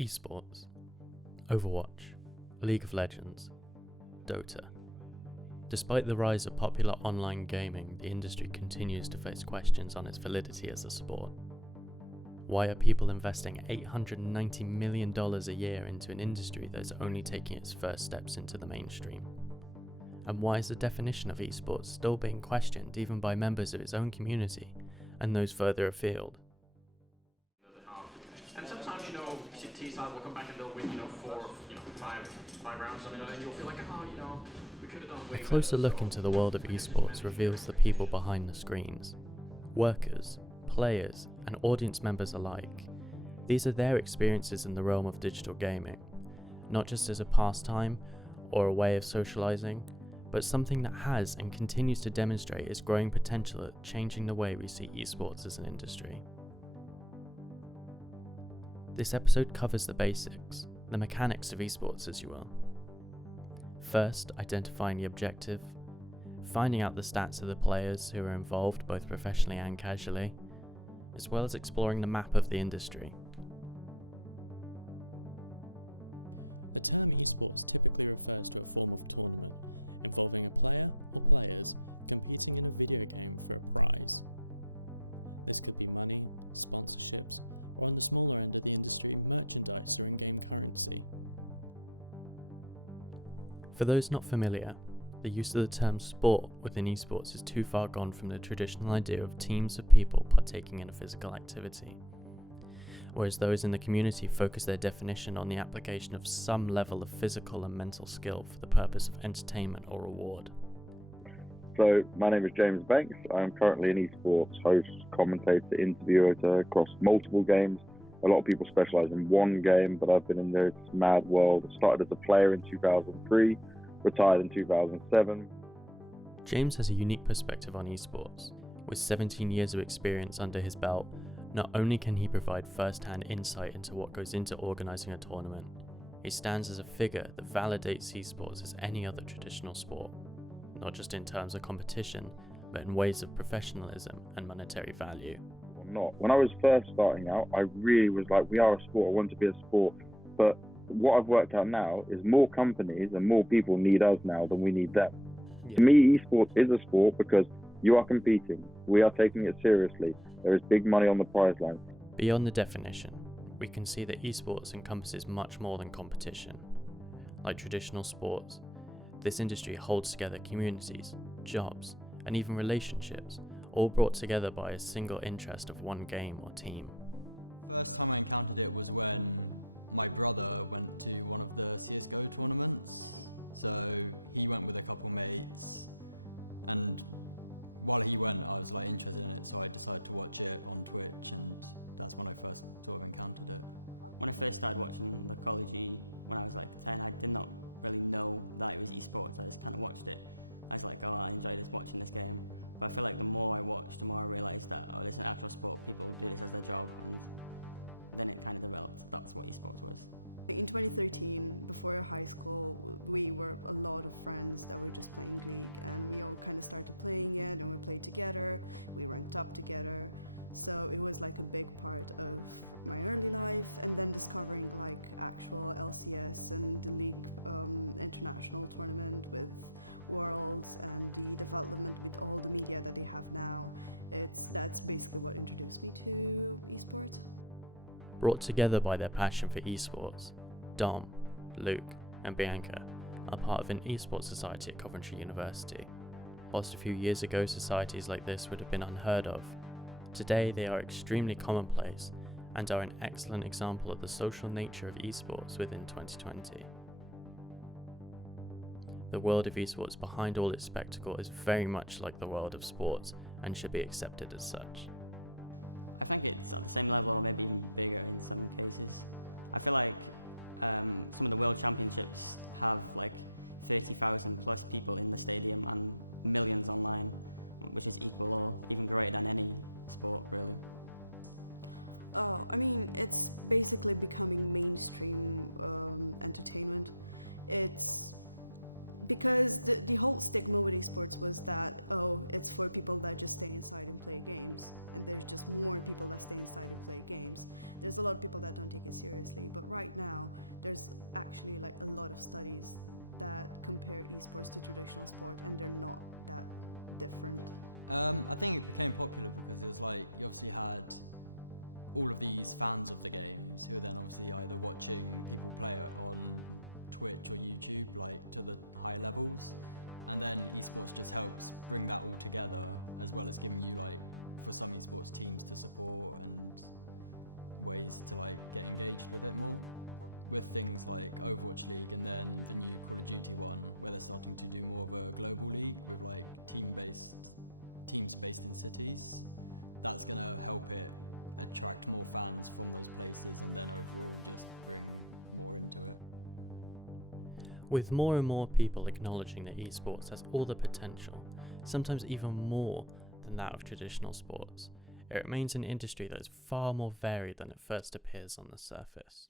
Esports, Overwatch, League of Legends, Dota. Despite the rise of popular online gaming, the industry continues to face questions on its validity as a sport. Why are people investing $890 million a year into an industry that is only taking its first steps into the mainstream? And why is the definition of esports still being questioned even by members of its own community and those further afield? And sometimes, T side will come back and they'll win, five rounds, and you'll feel like, we could have done way A closer better. look into the world of esports reveals the people behind the screens. Workers, players, and audience members alike. These are their experiences in the realm of digital gaming, not just as a pastime or a way of socializing, but something that has and continues to demonstrate its growing potential at changing the way we see esports as an industry. This episode covers the basics, the mechanics of esports as you will. First, identifying the objective, finding out the stats of the players who are involved both professionally and casually, as well as exploring the map of the industry. For those not familiar, the use of the term sport within esports is too far gone from the traditional idea of teams of people partaking in a physical activity, whereas those in the community focus their definition on the application of some level of physical and mental skill for the purpose of entertainment or reward. So, my name is James Banks. I'm currently an esports host, commentator, interviewer across multiple games. A lot of people specialise in one game, but I've been in this mad world. I started as a player in 2003, retired in 2007. James has a unique perspective on esports. With 17 years of experience under his belt, not only can he provide first-hand insight into what goes into organising a tournament, he stands as a figure that validates esports as any other traditional sport, not just in terms of competition, but in ways of professionalism and monetary value. Not. When I was first starting out, I really was like, we are a sport, I want to be a sport. But what I've worked out now is more companies and more people need us now than we need them. Yeah. To me, esports is a sport because you are competing. We are taking it seriously. There is big money on the prize line. Beyond the definition, we can see that esports encompasses much more than competition. Like traditional sports, this industry holds together communities, jobs, and even relationships, all brought together by a single interest of one game or team. Brought together by their passion for esports, Dom, Luke, and Bianca are part of an esports society at Coventry University. Whilst a few years ago societies like this would have been unheard of, today they are extremely commonplace and are an excellent example of the social nature of esports within 2020. The world of esports behind all its spectacle is very much like the world of sports and should be accepted as such. With more and more people acknowledging that esports has all the potential, sometimes even more than that of traditional sports, it remains an industry that is far more varied than it first appears on the surface.